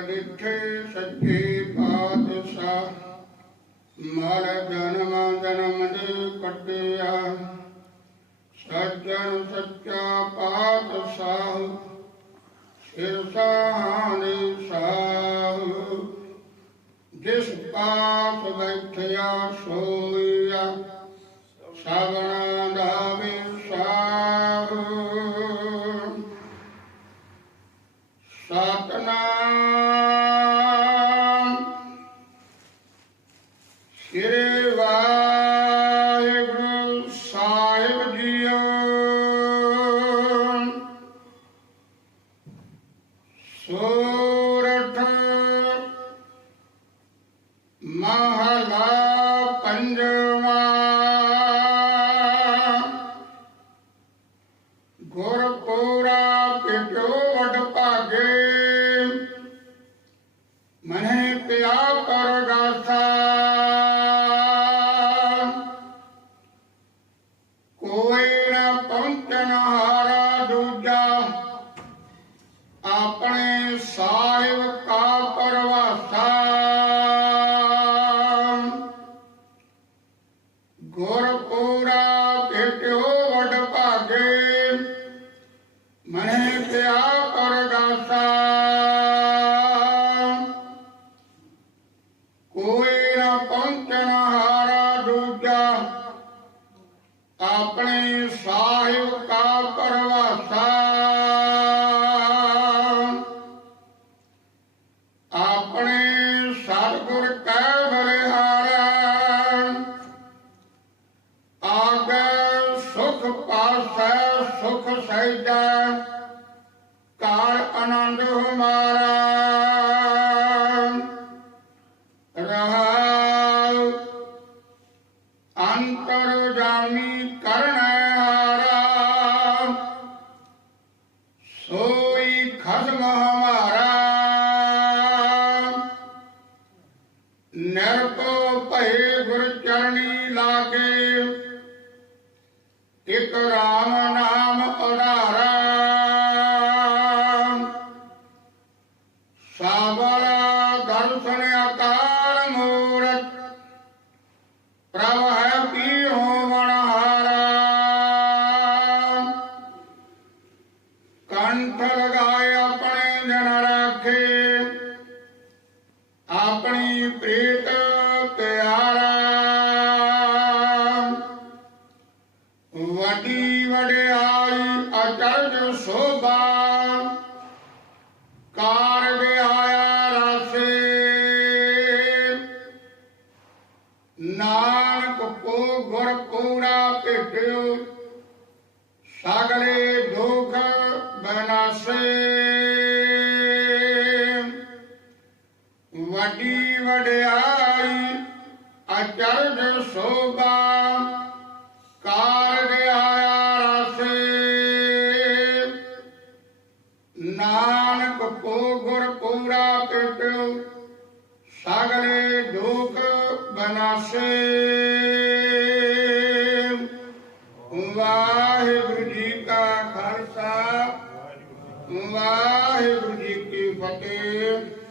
ਡਿਠੇ ਸੱਚੇ ਪਾਤਸ਼ਾਹ। ਮਰ ਜਨਮ ਜਨਮ ਦੇ ਕੱਟਿਆ। ਸੱਜਣ ਸੱਚਾ ਪਾਤਸ਼ਾਹ, ਸਿਰ ਸਾਹਣੇ ਸਾਹ। ਜਿਸ ਪਾਸ ਬੈਠਿਆ ਸੋਇਆ ਸਭਨਾ ਸ੍ਰੀ ਵਾਹਿਗੁਰੂ ਸਾਹਿਬ ਜੀਓ। ਸੋਰਠ ਮਹਲਾ ਪੰਜਵਾ। ਗੁਰ ਕੋਰਾ ਪਿਟੋ ਵਡ ਭਾਗੇ ਮਨੇ ਪਿਆ ਪਰ ਆਪਣੇ ਸਾਹਿਬ ਕਾ ਪਰਵਾਸਾ ਆਪਣੇ ਸਤਿਗੁਰ ਕੈ ਬਲਿਹਾਰਾ। ਆਗੇ ਸੁਖ ਪਾਸੈ, ਸੁਖ ਸਹਿਜਾ। ਕਾਰ ਆਨੰਦ ਹਮਾਰਾ। ਅੰਤਰ ਜਾਮੀ ਕਰਨੈ ਹਾਰਾ। ਸੋਈ ਖਸਮ ਹਮਾਰਾ। ਨਿਰਭਉ ਭਏ ਗੁਰ ਚਰਣੀ ਲਾਗੇ। ਇਕ ਰਾਮ ਨਾਮ ਉਧਾਰਾ। ਸਾਬਲ ਦਰਸ਼ਨ ਅਕਾਲ ਮੂਰਤ। ਪ੍ਰਭ ਕੰਠ ਲਗਾਏ ਆਪਣੇ ਜਨ ਰਾਖੇ। ਆਪਣੀ ਪ੍ਰੀਤ ਪਿਆਰਾ। ਵੱਡੀ ਵਡਿਆਈ ਅਚਰਜ ਸੋਭਾ। ਕਾਰ ਆਇਆ ਰਸੇ। ਨਾਨਕ ਕੋ ਗੁਰ ਪੂਰਾ ਭੇਟਿਓ। ਸਗਲੇ ਵਡਿਆਈ ਅਚਰਜ ਸੋਭਾ, ਕਾਰਜ ਆਇਆ ਰਸੇ। ਨਾਨਕ ਕੋ ਗੁਰ ਪੂਰਾ ਪਿਟਿਓ, ਸਗਲੇ ਦੁਖ ਬਨਾਸੇ। ਵਾਹਿਗੁਰੂ ਜੀ ਕਾ ਖਾਲਸਾ, ਵਾਹਿਗੁਰੂ ਜੀ ਕੀ ਫਤਿਹ।